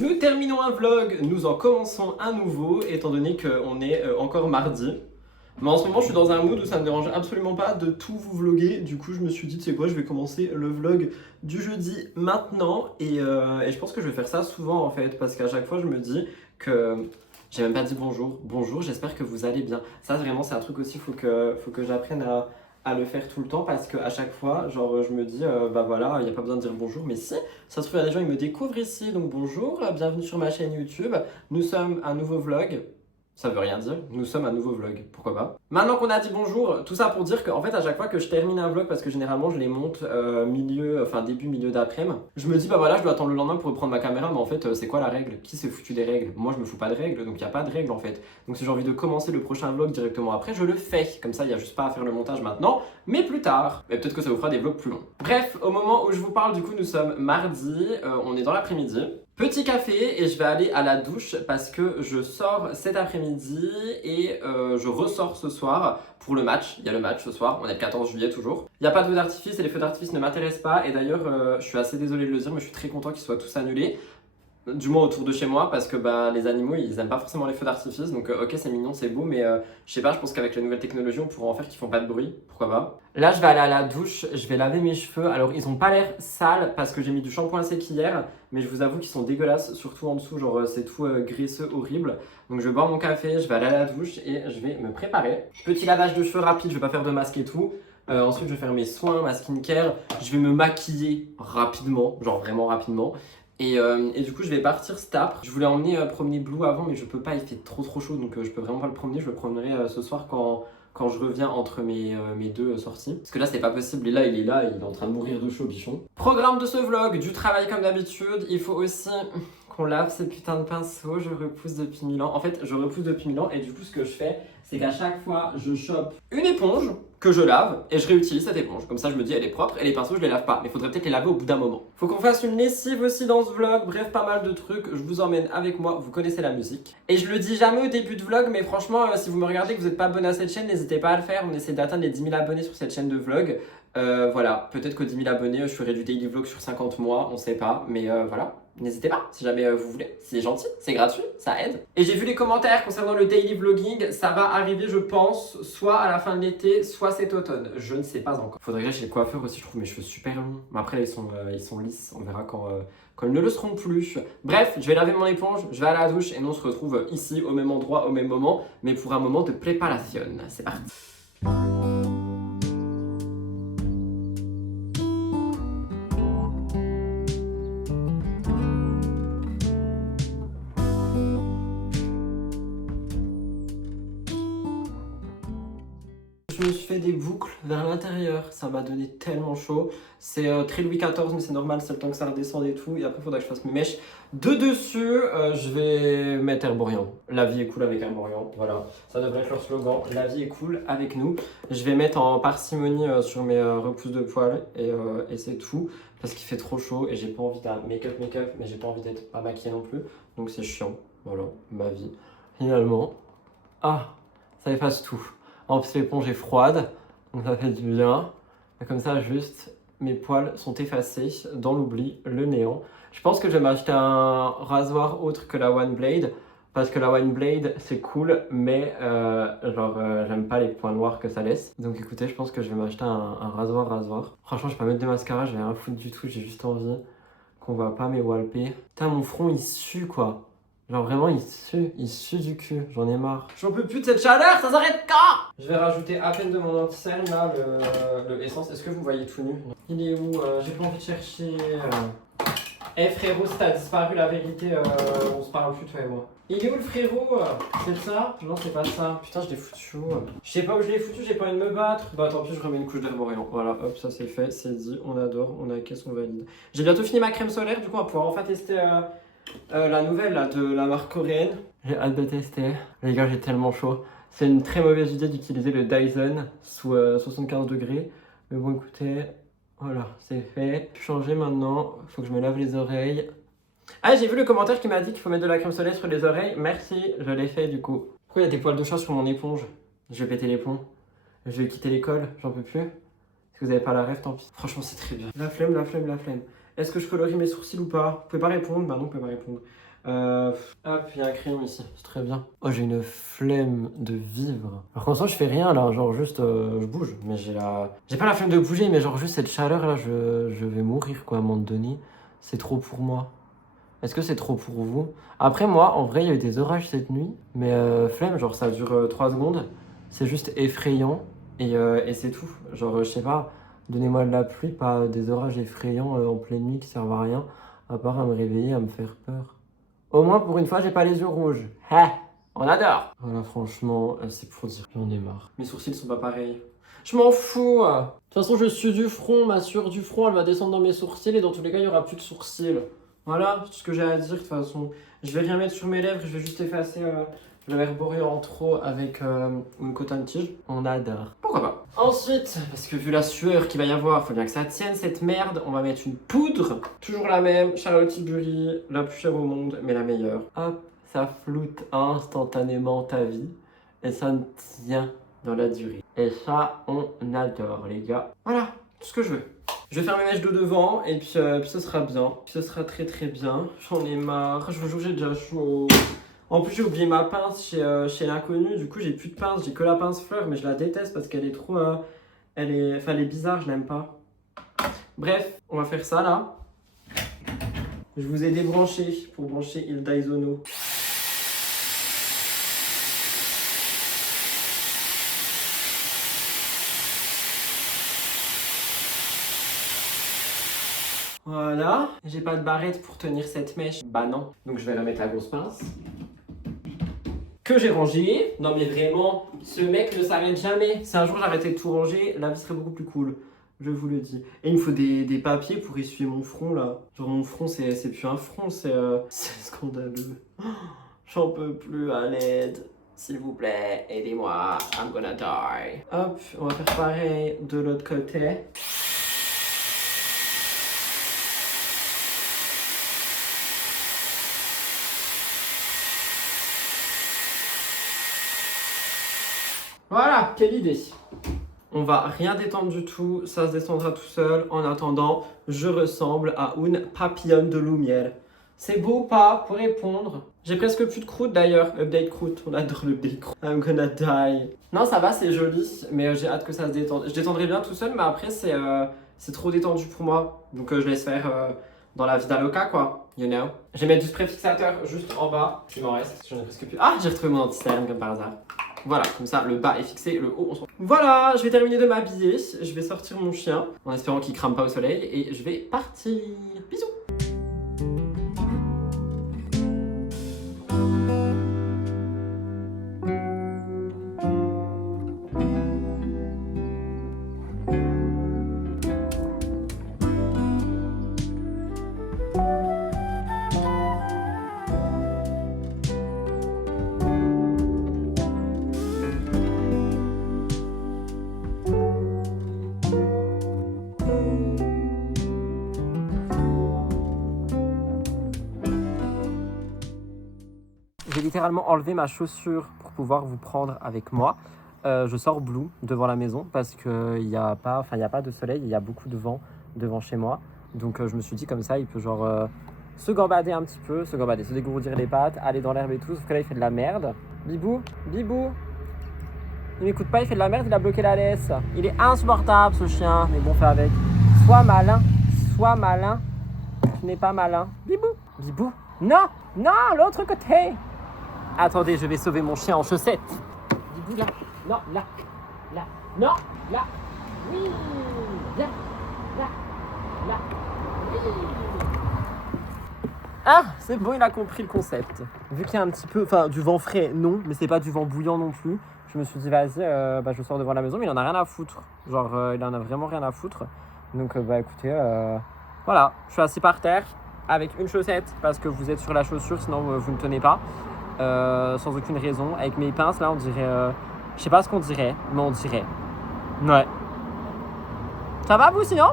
Nous terminons un vlog, nous en commençons un nouveau, étant donné qu'on est encore mardi. Mais en ce moment, je suis dans un mood où ça me dérange absolument pas de tout vous vlogger. Du coup, je me suis dit, tu sais quoi, je vais commencer le vlog du jeudi maintenant. Et je pense que je vais faire ça souvent en fait, parce qu'à chaque fois, je me dis que j'ai même pas dit bonjour. Bonjour, j'espère que vous allez bien. Ça, vraiment, c'est un truc aussi, faut que j'apprenne à le faire tout le temps, parce qu'à chaque fois, genre, je me dis, bah voilà, il n'y a pas besoin de dire bonjour. Mais si, ça se trouve, il y a des gens, ils me découvrent ici. Donc bonjour, bienvenue sur ma chaîne YouTube. Nous sommes un nouveau vlog. Ça veut rien dire, nous sommes un nouveau vlog, pourquoi pas. Maintenant qu'on a dit bonjour, tout ça pour dire qu'en fait à chaque fois que je termine un vlog, parce que généralement je les monte début, milieu d'après-midi, je me dis bah voilà je dois attendre le lendemain pour reprendre ma caméra, mais en fait c'est quoi la règle? Qui s'est foutu des règles? Moi je me fous pas de règles, donc il n'y a pas de règles en fait. Donc si j'ai envie de commencer le prochain vlog directement après, je le fais, comme ça il n'y a juste pas à faire le montage maintenant, mais plus tard. Et peut-être que ça vous fera des vlogs plus longs. Bref, au moment où je vous parle du coup nous sommes mardi, on est dans l'après-midi. Petit café et je vais aller à la douche parce que je sors cet après-midi et je ressors ce soir pour le match. Il y a le match ce soir, on est le 14 juillet toujours. Il n'y a pas de feux d'artifice et les feux d'artifice ne m'intéressent pas. Et d'ailleurs, je suis assez désolé de le dire, mais je suis très content qu'ils soient tous annulés. Du moins autour de chez moi, parce que bah, les animaux ils aiment pas forcément les feux d'artifice, donc ok c'est mignon, c'est beau, mais je sais pas, je pense qu'avec les nouvelles technologies on pourra en faire qui font pas de bruit, pourquoi pas. Là je vais aller à la douche, je vais laver mes cheveux, alors ils ont pas l'air sales parce que j'ai mis du shampoing sec hier, mais je vous avoue qu'ils sont dégueulasses, surtout en dessous, genre c'est tout graisseux, horrible. Donc je vais boire mon café, je vais aller à la douche et je vais me préparer. Petit lavage de cheveux rapide, je vais pas faire de masque et tout. Ensuite je vais faire mes soins, ma skincare, je vais me maquiller rapidement, genre vraiment rapidement. Et du coup je vais partir cet après. Je voulais emmener promener Blue avant mais je peux pas, il fait trop chaud donc je peux vraiment pas le promener. Je le promènerai ce soir quand je reviens entre mes deux sorties. Parce que là c'est pas possible, et là il est en train de mourir de chaud bichon. Programme de ce vlog, du travail comme d'habitude. Il faut aussi qu'on lave ces putains de pinceaux, je repousse depuis 1000 ans. En fait je repousse depuis 1000 ans et du coup ce que je fais c'est qu'à chaque fois je chope une éponge que je lave et je réutilise cette éponge. Comme ça je me dis elle est propre et les pinceaux je les lave pas. Mais il faudrait peut-être les laver au bout d'un moment. Faut qu'on fasse une lessive aussi dans ce vlog. Bref, pas mal de trucs. Je vous emmène avec moi. Vous connaissez la musique. Et je le dis jamais au début de vlog, mais franchement, si vous me regardez que vous n'êtes pas abonné à cette chaîne, n'hésitez pas à le faire. On essaie d'atteindre les 10 000 abonnés sur cette chaîne de vlog. Voilà, peut-être qu'aux 10 000 abonnés, je ferai du daily vlog sur 50 mois, on sait pas. Mais voilà, n'hésitez pas si jamais vous voulez. C'est gentil, c'est gratuit, ça aide. Et j'ai vu les commentaires concernant le daily vlogging. Ça va arriver, je pense, soit à la fin de l'été, soit cet automne. Je ne sais pas encore. Faudrait que j'aille chez le coiffeur aussi, je trouve mes cheveux super longs. Mais après, là, ils sont lisses. On verra quand ils ne le seront plus. Bref, je vais laver mon éponge, je vais à la douche et nous on se retrouve ici, au même endroit, au même moment. Mais pour un moment de préparation. C'est parti. Je me suis fait des boucles vers l'intérieur, ça m'a donné tellement chaud. C'est très Louis XIV, mais c'est normal, c'est le temps que ça redescende et tout. Et après, il faudra que je fasse mes mèches. De dessus, je vais mettre Herborian. La vie est cool avec Herborian, voilà. Ça devrait être leur slogan, la vie est cool avec nous. Je vais mettre en parcimonie sur mes repousses de poils et c'est tout. Parce qu'il fait trop chaud et j'ai pas envie d'un make-up, mais j'ai pas envie d'être pas maquillée non plus. Donc c'est chiant, voilà, ma vie. Finalement, ah, ça efface tout. En plus l'éponge est froide, donc ça fait du bien. Et comme ça juste, mes poils sont effacés dans l'oubli, le néant. Je pense que je vais m'acheter un rasoir autre que la One Blade. Parce que la One Blade c'est cool, mais j'aime pas les points noirs que ça laisse. Donc écoutez, je pense que je vais m'acheter un rasoir. Franchement je vais pas mettre de mascara, je vais rien foutre du tout, j'ai juste envie qu'on voit pas mes walpés. Putain mon front il sue quoi. Genre vraiment il sue du cul, j'en ai marre. J'en peux plus de cette chaleur, ça s'arrête quand? Je vais rajouter à peine de mon anti-cerne là, le essence. Est-ce que vous me voyez tout nu? Il est où? J'ai pas envie de chercher. Eh frérot, si t'as disparu la vérité, on se parle plus toi et moi. Il est où le frérot? C'est ça? Non c'est pas ça. Putain je l'ai foutu où? Je sais pas où je l'ai foutu, j'ai pas envie de me battre. Bah tant pis, je remets une couche d'herborian. Voilà, hop, ça c'est fait, c'est dit, on adore, on a caisse, on valide. J'ai bientôt fini ma crème solaire, du coup on va pouvoir enfin tester la nouvelle là, de la marque coréenne. J'ai hâte de tester. Les gars, j'ai tellement chaud. C'est une très mauvaise idée d'utiliser le Dyson sous 75 degrés. Mais bon, écoutez, voilà, c'est fait. Changer maintenant. Faut que je me lave les oreilles. Ah, j'ai vu le commentaire qui m'a dit qu'il faut mettre de la crème solaire sur les oreilles. Merci, je l'ai fait du coup. Pourquoi il y a des poils de chat sur mon éponge? Je vais péter les plombs. Je vais quitter l'école, j'en peux plus. Si vous avez pas la rêve, tant pis. Franchement, c'est très bien. La flemme, la flemme, la flemme. Est-ce que je colorie mes sourcils ou pas? Vous pouvez pas répondre? Bah non, vous pouvez pas répondre. Hop, il y a un crayon ici, c'est très bien. Oh, j'ai une flemme de vivre. Alors qu'en soi, je fais rien là, genre juste je bouge. Mais j'ai pas la flemme de bouger, mais genre juste cette chaleur là, je vais mourir quoi à un moment donné. C'est trop pour moi. Est-ce que c'est trop pour vous? Après, moi, en vrai, il y a eu des orages cette nuit, mais flemme, genre ça dure 3 secondes. C'est juste effrayant et c'est tout. Genre, je sais pas, donnez-moi de la pluie, pas des orages effrayants en pleine nuit qui servent à rien, à part à me réveiller, à me faire peur. Au moins, pour une fois, j'ai pas les yeux rouges. Ha! On adore! Voilà, franchement, c'est pour dire, j'en ai marre. Mes sourcils sont pas pareils. Je m'en fous! De toute façon, je suis du front, ma sueur du front, elle va descendre dans mes sourcils et dans tous les cas, il y aura plus de sourcils. Voilà, c'est ce que j'ai à dire de toute façon. Je vais rien mettre sur mes lèvres, je vais juste effacer le verboré en trop avec une coton-tige. On adore. Pourquoi pas? Ensuite, parce que vu la sueur qu'il va y avoir, faut bien que ça tienne cette merde, on va mettre une poudre. Toujours la même, Charlotte Tilbury, la plus chère au monde, mais la meilleure. Hop, ça floute instantanément ta vie et ça ne tient dans la durée. Et ça, on adore les gars. Voilà, tout ce que je veux. Je vais faire mes mèches de devant et puis ce sera bien. Puis ce sera très très bien. J'en ai marre. Je vous jure, j'ai déjà chaud. En plus, j'ai oublié ma pince chez l'inconnu. Du coup, j'ai plus de pince. J'ai que la pince fleur, mais je la déteste parce qu'elle est trop. Elle est bizarre, je l'aime pas. Bref, on va faire ça là. Je vous ai débranché pour brancher Hilda Isono. Voilà, j'ai pas de barrette pour tenir cette mèche. Bah non, donc je vais remettre la grosse pince. Que j'ai rangé. Non mais vraiment, ce mec ne s'arrête jamais. Si un jour j'arrêtais de tout ranger, la vie serait beaucoup plus cool. Je vous le dis. Et il me faut des papiers pour essuyer mon front là. Genre mon front c'est plus un front, c'est scandaleux. J'en peux plus, à l'aide. S'il vous plaît, aidez-moi. I'm gonna die. Hop, on va faire pareil de l'autre côté. Voilà, quelle idée. On va rien détendre du tout, ça se descendra tout seul. En attendant, je ressemble à une papillonne de lumière. C'est beau ou pas? Pour répondre. J'ai presque plus de croûte d'ailleurs. Update croûte, on adore l'update croûte. I'm gonna die. Non, ça va, c'est joli, mais j'ai hâte que ça se détende. Je détendrai bien tout seul, mais après, c'est trop détendu pour moi. Donc, je laisse faire dans la vida loca, quoi. You know. Je vais mettre du spray fixateur juste en bas. Il m'en reste, j'en ai presque plus. Ah, j'ai retrouvé mon anti-cerne comme par hasard. Voilà, comme ça, le bas est fixé, le haut, on s'en... Voilà, je vais terminer de m'habiller. Je vais sortir mon chien, en espérant qu'il crame pas au soleil. Et je vais partir. Bisous. J'ai littéralement enlevé ma chaussure pour pouvoir vous prendre avec moi. Je sors Blue devant la maison parce qu'il n'y a pas de soleil, il y a beaucoup de vent devant chez moi. Donc je me suis dit comme ça, il peut genre se gambader un petit peu, se dégourdir les pattes, aller dans l'herbe et tout. Sauf que là, il fait de la merde. Bibou, Bibou, il m'écoute pas, il fait de la merde, il a bloqué la laisse. Il est insupportable ce chien, mais bon, fais avec. Sois malin, tu n'es pas malin. Bibou, Bibou, non, non, l'autre côté. Attendez, je vais sauver mon chien en chaussettes. Bibou, là. Non, là. Là. Non, là. Oui. Viens. Là. Là. Oui. Ah, c'est bon, il a compris le concept. Vu qu'il y a un petit peu, du vent frais, non, mais c'est pas du vent bouillant non plus. Je me suis dit, vas-y, je sors devant la maison, mais il en a rien à foutre. Genre, il en a vraiment rien à foutre. Donc, écoutez, voilà, je suis assis par terre avec une chaussette parce que vous êtes sur la chaussure, sinon vous ne tenez pas. Sans aucune raison, avec mes pinces là on dirait, je sais pas ce qu'on dirait, mais on dirait, ouais. Ça va vous sinon?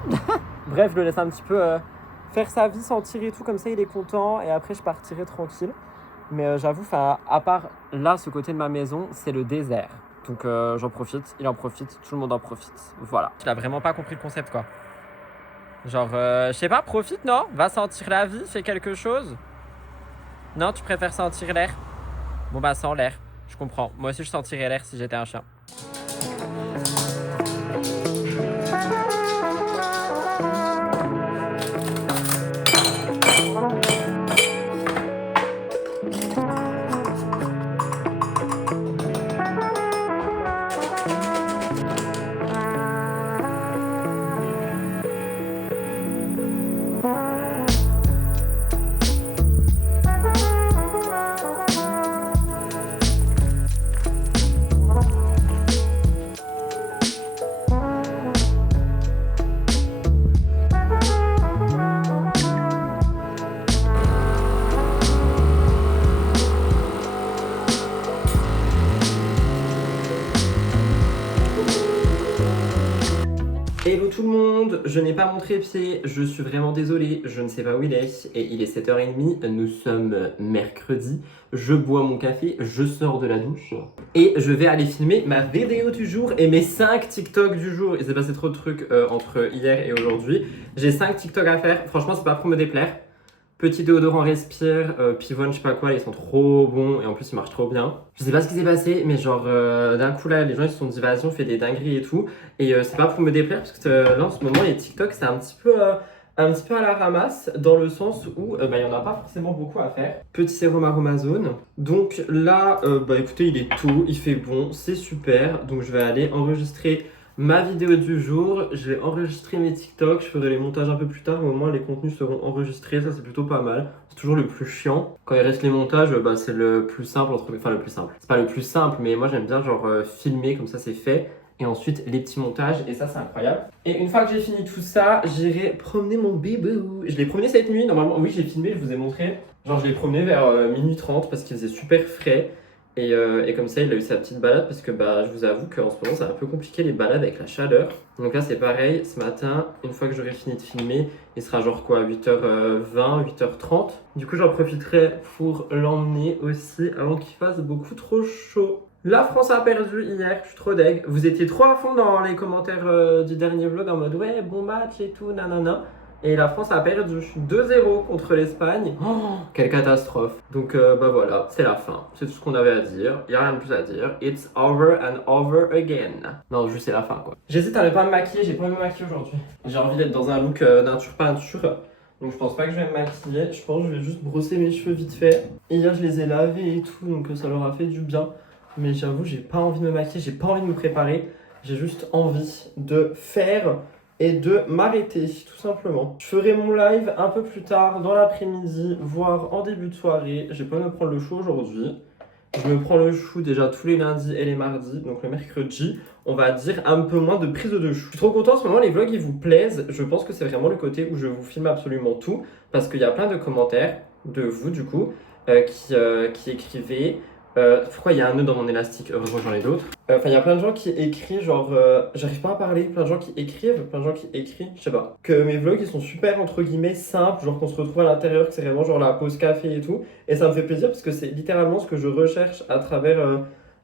Bref, je le laisse un petit peu faire sa vie, sentir et tout, comme ça il est content et après je partirai tranquille. Mais j'avoue, à part là, ce côté de ma maison, c'est le désert. Donc j'en profite, il en profite, tout le monde en profite. Voilà. Il a vraiment pas compris le concept quoi. Genre, je sais pas, profite, non? Va sentir la vie, fais quelque chose. Non, tu préfères sentir l'air? Bon bah sans l'air, je comprends. Moi aussi je sentirais l'air si j'étais un chien. Hello tout le monde, je n'ai pas mon trépied, je suis vraiment désolé, je ne sais pas où il est, et il est 7h30, nous sommes mercredi, je bois mon café, je sors de la douche, et je vais aller filmer ma vidéo du jour et mes 5 TikTok du jour. Il s'est passé trop de trucs entre hier et aujourd'hui, j'ai 5 TikTok à faire, franchement c'est pas pour me déplaire. Petit déodorant Respire, Pivot, je sais pas quoi, ils sont trop bons et en plus ils marchent trop bien. Je sais pas ce qui s'est passé, mais genre d'un coup là, les gens ils se sont dit vas-y on fait des dingueries et tout. Et c'est pas pour me déplaire parce que là en ce moment les TikTok c'est un petit peu à la ramasse dans le sens où il y en a pas forcément beaucoup à faire. Petit sérum Aromazone. Donc là, écoutez, il est tôt, il fait bon, c'est super. Donc je vais aller enregistrer ma vidéo du jour, je vais enregistrer mes TikTok, je ferai les montages un peu plus tard, mais au moins les contenus seront enregistrés, ça c'est plutôt pas mal. C'est toujours le plus chiant. Quand il reste les montages, c'est le plus simple, enfin le plus simple. C'est pas le plus simple, mais moi j'aime bien genre filmer, comme ça c'est fait. Et ensuite les petits montages, et ça c'est incroyable. Et une fois que j'ai fini tout ça, j'irai promener mon bébé. Je l'ai promené cette nuit, normalement, oui j'ai filmé, je vous ai montré. Genre je l'ai promené vers minuit 30 parce qu'il faisait super frais. Et comme ça, il a eu sa petite balade parce que je vous avoue qu'en ce moment, c'est un peu compliqué les balades avec la chaleur. Donc là, c'est pareil, ce matin, une fois que j'aurai fini de filmer, il sera genre quoi, 8h20, 8h30. Du coup, j'en profiterai pour l'emmener aussi avant qu'il fasse beaucoup trop chaud. La France a perdu hier, je suis trop deg. Vous étiez trop à fond dans les commentaires du dernier vlog en mode ouais, bon match et tout, nanana. Et la France a perdu 2-0 contre l'Espagne. Oh, quelle catastrophe. Donc voilà, c'est la fin. C'est tout ce qu'on avait à dire. Il n'y a rien de plus à dire. It's over and over again. Non, juste c'est la fin quoi. J'hésite à ne pas me maquiller, j'ai pas envie de me maquiller aujourd'hui. J'ai envie d'être dans un look nature peinture. Donc je pense pas que je vais me maquiller. Je pense que je vais juste brosser mes cheveux vite fait. Hier je les ai lavés et tout, donc ça leur a fait du bien. Mais j'avoue, j'ai pas envie de me maquiller, j'ai pas envie de me préparer. J'ai juste envie de faire et de m'arrêter, tout simplement. Je ferai mon live un peu plus tard dans l'après-midi, voire en début de soirée. Je vais pas me prendre le chou aujourd'hui. Je me prends le chou déjà tous les lundis et les mardis, donc le mercredi, on va dire un peu moins de prise de chou. Je suis trop content en ce moment, les vlogs ils vous plaisent. Je pense que c'est vraiment le côté où je vous filme absolument tout, parce qu'il y a plein de commentaires de vous du coup qui écrivaient. Pourquoi il y a un nœud dans mon élastique? Heureusement j'en ai d'autres. Il y a plein de gens qui écrivent, genre, j'arrive pas à parler, plein de gens qui écrivent, plein de gens qui écrivent, je sais pas. Que mes vlogs ils sont super entre guillemets simples, genre qu'on se retrouve à l'intérieur, que c'est vraiment genre la pause café et tout. Et ça me fait plaisir parce que c'est littéralement ce que je recherche à travers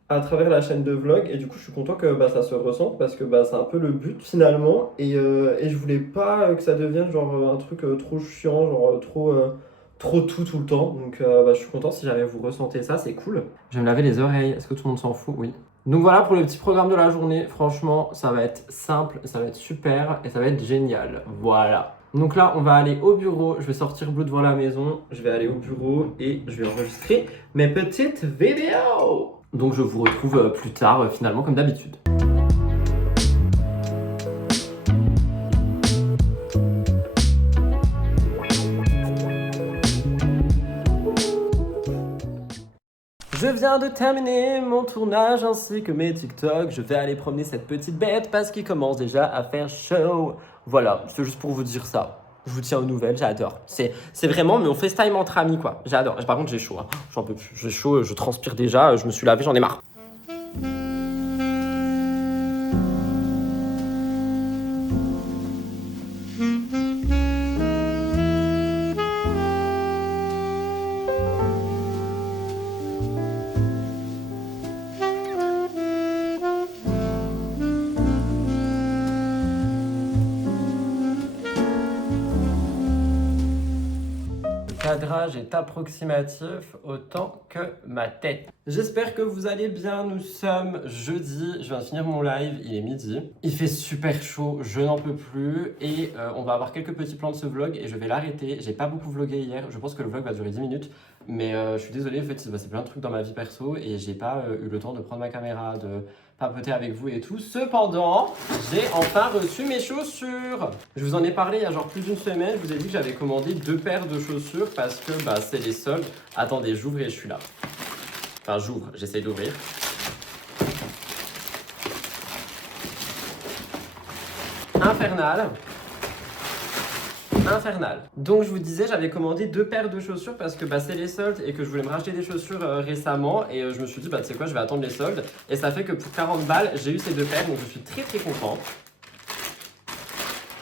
la chaîne de vlog. Et du coup je suis content que ça se ressente parce que c'est un peu le but finalement. Et je voulais pas que ça devienne genre un truc trop chiant, genre trop tout le temps. Donc je suis content si jamais vous ressentez ça, c'est cool. Je vais me laver les oreilles. Est-ce que tout le monde s'en fout? Oui. Donc voilà pour le petit programme de la journée. Franchement, ça va être simple, ça va être super et ça va être génial. Voilà. Donc là, on va aller au bureau. Je vais sortir Blue devant la maison. Je vais aller au bureau et je vais enregistrer mes petites vidéos. Donc je vous retrouve plus tard, finalement, comme d'habitude. Je viens de terminer mon tournage ainsi que mes TikTok. Je vais aller promener cette petite bête parce qu'il commence déjà à faire chaud. Voilà, c'est juste pour vous dire ça. Je vous tiens aux nouvelles, j'adore. C'est vraiment mon FaceTime entre amis quoi. J'adore. Par contre j'ai chaud, hein. J'en peux plus. J'ai chaud, je transpire déjà, je me suis lavé, j'en ai marre. cadrage est approximatif autant que ma tête. J'espère que vous allez bien, nous sommes jeudi, je viens de finir mon live, il est midi. Il fait super chaud, je n'en peux plus et on va avoir quelques petits plans de ce vlog et je vais l'arrêter. J'ai pas beaucoup vlogué hier, je pense que le vlog va durer 10 minutes. Mais je suis désolé, en fait, c'est plein de trucs dans ma vie perso et j'ai pas eu le temps de prendre ma caméra, de papoter avec vous et tout. Cependant, j'ai enfin reçu mes chaussures. Je vous en ai parlé il y a genre plus d'une semaine. Je vous ai dit que j'avais commandé 2 paires de chaussures parce que c'est les soldes. Attendez, j'ouvre et je suis là. Enfin, j'ouvre, j'essaye d'ouvrir. Infernal. Donc je vous disais, j'avais commandé 2 paires de chaussures parce que c'est les soldes et que je voulais me racheter des chaussures récemment et je me suis dit tu sais quoi, je vais attendre les soldes et ça fait que pour 40 balles j'ai eu ces 2 paires, donc je suis très content.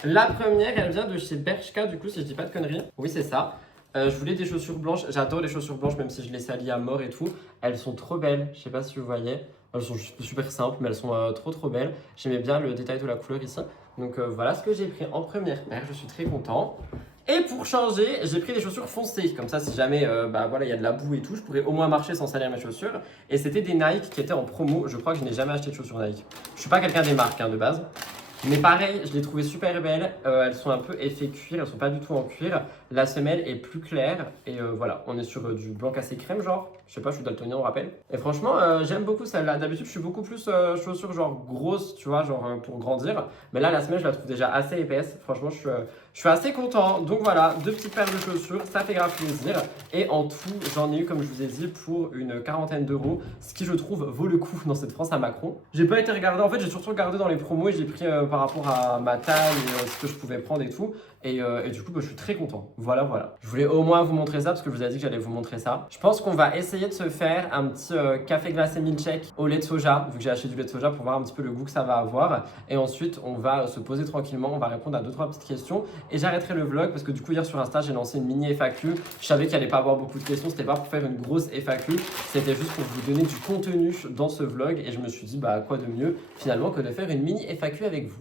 La première elle vient de chez Bershka, du coup si je dis pas de conneries, oui c'est ça. Je voulais des chaussures blanches, j'adore les chaussures blanches même si je les salis à mort et tout. Elles sont trop belles, je sais pas si vous voyez. Elles sont juste super simples mais elles sont trop belles. J'aimais bien le détail de la couleur ici. Donc voilà ce que j'ai pris en première paire, je suis très content. Et pour changer, j'ai pris des chaussures foncées. Comme ça si jamais il y a de la boue et tout, je pourrais au moins marcher sans salir mes chaussures. Et c'était des Nike qui étaient en promo. Je crois que je n'ai jamais acheté de chaussures Nike. Je suis pas quelqu'un des marques de base. Mais pareil, je les trouvais super belles, elles sont un peu effet cuir, elles sont pas du tout en cuir. La semelle est plus claire et voilà, on est sur du blanc cassé crème genre. Je sais pas, je suis daltonien, on rappelle. Et franchement, j'aime beaucoup celle-là. D'habitude, je suis beaucoup plus chaussures genre grosses, tu vois, genre pour grandir. Mais là, la semelle, je la trouve déjà assez épaisse. Franchement, je suis assez content. Donc voilà, 2 petites paires de chaussures, ça fait grave plaisir. Et en tout, j'en ai eu, comme je vous ai dit, pour une 40aine d'euros. Ce qui, je trouve, vaut le coup dans cette France à Macron. J'ai pas été regardé, en fait, j'ai surtout regardé dans les promos et j'ai pris par rapport à ma taille, ce que je pouvais prendre et tout. Et du coup, je suis très content. Voilà. Je voulais au moins vous montrer ça parce que je vous ai dit que j'allais vous montrer ça. Je pense qu'on va essayer de se faire un petit café glacé milkshake au lait de soja, vu que j'ai acheté du lait de soja pour voir un petit peu le goût que ça va avoir. Et ensuite, on va se poser tranquillement, on va répondre à 2-3 petites questions. Et j'arrêterai le vlog parce que du coup, hier sur Insta, j'ai lancé une mini FAQ. Je savais qu'il allait pas avoir beaucoup de questions, c'était pas pour faire une grosse FAQ, c'était juste pour vous donner du contenu dans ce vlog. Et je me suis dit, quoi de mieux finalement que de faire une mini FAQ avec vous.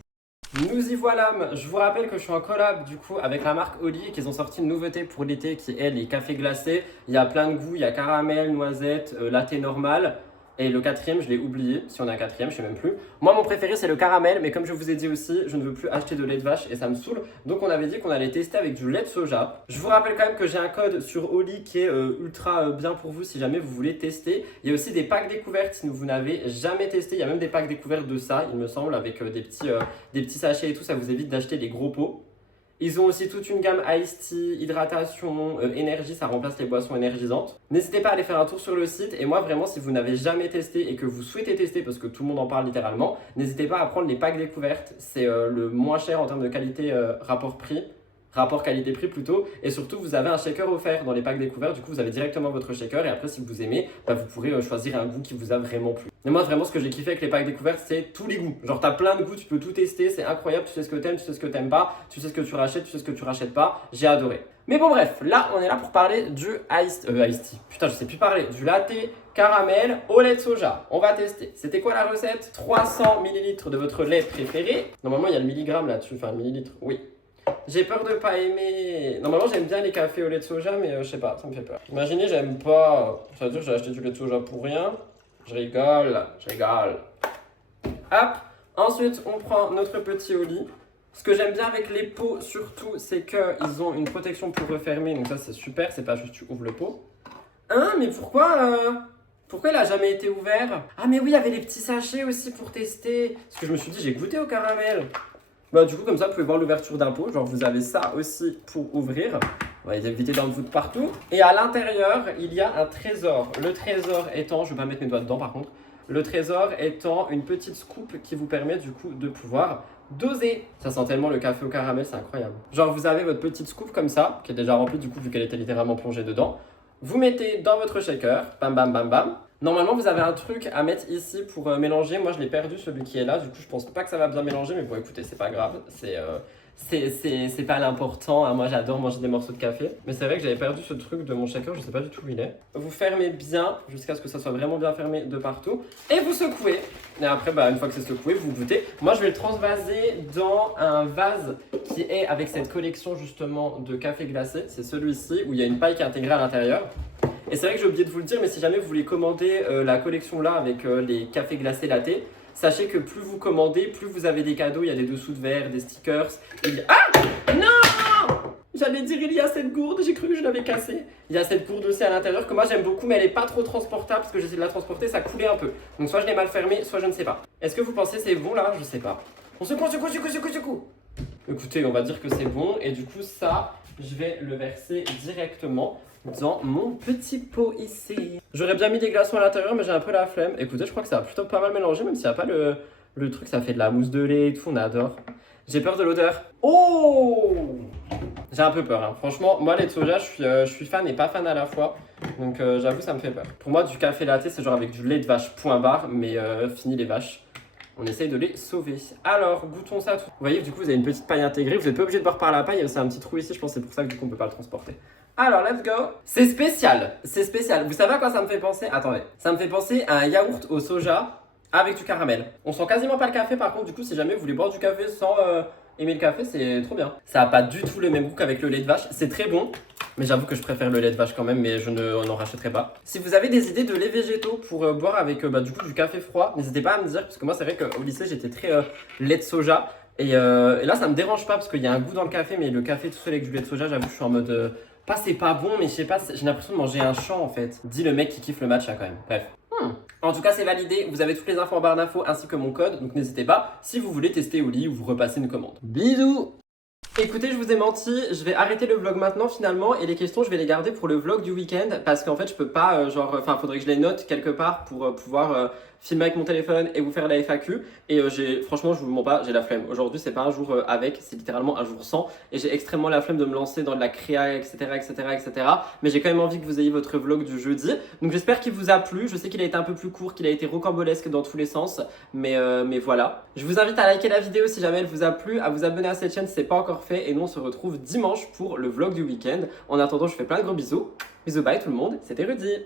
Nous y voilà, je vous rappelle que je suis en collab du coup avec la marque Oli et qu'ils ont sorti une nouveauté pour l'été qui est les cafés glacés. Il y a plein de goûts, il y a caramel, noisette, latte normal. Et le 4e, je l'ai oublié, si on a un 4e, je sais même plus. Moi, mon préféré, c'est le caramel, mais comme je vous ai dit aussi, je ne veux plus acheter de lait de vache et ça me saoule. Donc, on avait dit qu'on allait tester avec du lait de soja. Je vous rappelle quand même que j'ai un code sur Oli qui est ultra bien pour vous si jamais vous voulez tester. Il y a aussi des packs découvertes si vous n'avez jamais testé. Il y a même des packs découvertes de ça, il me semble, avec des petits sachets et tout. Ça vous évite d'acheter des gros pots. Ils ont aussi toute une gamme Ice Tea, hydratation, énergie, ça remplace les boissons énergisantes. N'hésitez pas à aller faire un tour sur le site. Et moi, vraiment, si vous n'avez jamais testé et que vous souhaitez tester, parce que tout le monde en parle littéralement, n'hésitez pas à prendre les packs découvertes. C'est le moins cher en termes de qualité rapport-prix. Rapport qualité-prix plutôt, et surtout vous avez un shaker offert dans les packs découverts, du coup vous avez directement votre shaker et après si vous aimez, vous pourrez choisir un goût qui vous a vraiment plu. Et moi vraiment ce que j'ai kiffé avec les packs découverts c'est tous les goûts, genre t'as plein de goûts, tu peux tout tester, c'est incroyable, tu sais ce que t'aimes, tu sais ce que t'aimes pas, tu sais ce que tu rachètes, tu sais ce que tu rachètes pas, j'ai adoré. Mais bon bref, là on est là pour parler du iced tea, putain je sais plus parler, du latte caramel au lait de soja. On va tester. C'était quoi la recette? 300 ml de votre lait préféré, normalement il y a le milligramme là-dessus, enfin millilitre, oui. J'ai peur de pas aimer. Normalement, j'aime bien les cafés au lait de soja, mais je sais pas, ça me fait peur. Imaginez, j'aime pas. Ça veut dire que j'ai acheté du lait de soja pour rien. Je rigole. Hop. Ensuite, on prend notre petit Oli. Ce que j'aime bien avec les pots, surtout, c'est qu'ils ont une protection pour refermer. Donc, ça, c'est super. C'est pas juste tu ouvres le pot. Hein, mais pourquoi il a jamais été ouvert? Ah, mais oui, il y avait les petits sachets aussi pour tester. Parce que je me suis dit, j'ai goûté au caramel. Du coup, comme ça, vous pouvez voir l'ouverture d'un pot. Genre, vous avez ça aussi pour ouvrir. On va éviter d'en foutre partout. Et à l'intérieur, il y a un trésor. Le trésor étant, je ne vais pas mettre mes doigts dedans par contre. Le trésor étant une petite scoop qui vous permet du coup de pouvoir doser. Ça sent tellement le café au caramel, c'est incroyable. Genre, vous avez votre petite scoop comme ça, qui est déjà remplie du coup, vu qu'elle était littéralement plongée dedans. Vous mettez dans votre shaker, bam bam bam bam. Normalement, vous avez un truc à mettre ici pour mélanger. Moi, je l'ai perdu, celui qui est là. Du coup, je pense pas que ça va bien mélanger. Mais bon, écoutez, c'est pas grave. c'est pas l'important, hein. Moi j'adore manger des morceaux de café. Mais c'est vrai que j'avais perdu ce truc de mon shaker, je sais pas du tout où il est. Vous fermez bien jusqu'à ce que ça soit vraiment bien fermé de partout. Et vous secouez. Et après, bah, une fois que c'est secoué, vous goûtez. Moi je vais le transvaser dans un vase qui est avec cette collection justement de café glacé. C'est celui-ci où il y a une paille qui est intégrée à l'intérieur. Et c'est vrai que j'ai oublié de vous le dire, mais si jamais vous voulez commander la collection là avec les cafés glacés latte, sachez que plus vous commandez, plus vous avez des cadeaux. Il y a des dessous de verre, des stickers. Ah non! J'allais dire il y a cette gourde, j'ai cru que je l'avais cassée. Il y a cette gourde aussi à l'intérieur que moi j'aime beaucoup, mais elle est pas trop transportable parce que j'essaie de la transporter, ça coulait un peu. Donc soit je l'ai mal fermée, soit je ne sais pas. Est-ce que vous pensez c'est bon là? Je sais pas. On secoue. Écoutez, on va dire que c'est bon et du coup ça, je vais le verser directement dans mon petit pot ici. J'aurais bien mis des glaçons à l'intérieur, mais j'ai un peu la flemme. Écoutez, je crois que ça va plutôt pas mal mélanger, même s'il n'y a pas le truc, ça fait de la mousse de lait et tout, on adore. J'ai peur de l'odeur. Oh! J'ai un peu peur, hein. Franchement, moi lait de soja, je suis fan et pas fan à la fois. Donc j'avoue, ça me fait peur. Pour moi, du café latte, c'est genre avec du lait de vache, point barre, mais fini les vaches. On essaye de les sauver. Alors, goûtons ça. Vous voyez, du coup, vous avez une petite paille intégrée. Vous n'êtes pas obligé de boire par la paille. C'est un petit trou ici. Je pense que c'est pour ça que du coup, on peut pas le transporter. Alors, let's go. C'est spécial. C'est spécial. Vous savez à quoi ça me fait penser? Attendez. Ça me fait penser à un yaourt au soja avec du caramel. On sent quasiment pas le café. Par contre, du coup, si jamais vous voulez boire du café sans aimer le café, c'est trop bien. Ça a pas du tout le même goût qu'avec le lait de vache. C'est très bon. Mais j'avoue que je préfère le lait de vache quand même, mais je n'en rachèterai pas. Si vous avez des idées de lait végétaux pour boire avec du coup du café froid, n'hésitez pas à me dire, parce que moi c'est vrai qu'au lycée j'étais très lait de soja. Et là ça me dérange pas parce qu'il y a un goût dans le café, mais le café tout seul avec du lait de soja, j'avoue je suis en mode pas c'est pas bon, mais je sais pas, j'ai l'impression de manger un champ en fait. Dit le mec qui kiffe le matcha quand même. Bref. En tout cas, c'est validé. Vous avez toutes les infos en barre d'infos ainsi que mon code. Donc n'hésitez pas si vous voulez tester au lit ou vous repasser une commande. Bisous! Écoutez, je vous ai menti, je vais arrêter le vlog maintenant finalement et les questions je vais les garder pour le vlog du week-end parce qu'en fait je peux pas faudrait que je les note quelque part pour pouvoir filmer avec mon téléphone et vous faire la FAQ et franchement je vous mens pas, j'ai la flemme. Aujourd'hui c'est pas un jour avec, c'est littéralement un jour sans et j'ai extrêmement la flemme de me lancer dans de la créa etc mais j'ai quand même envie que vous ayez votre vlog du jeudi donc j'espère qu'il vous a plu, je sais qu'il a été un peu plus court, qu'il a été rocambolesque dans tous les sens mais voilà. Je vous invite à liker la vidéo si jamais elle vous a plu, à vous abonner à cette chaîne si c'est pas encore fait et nous on se retrouve dimanche pour le vlog du week-end. En attendant je vous fais plein de gros bisous. Bisous bye tout le monde, c'était Rudy.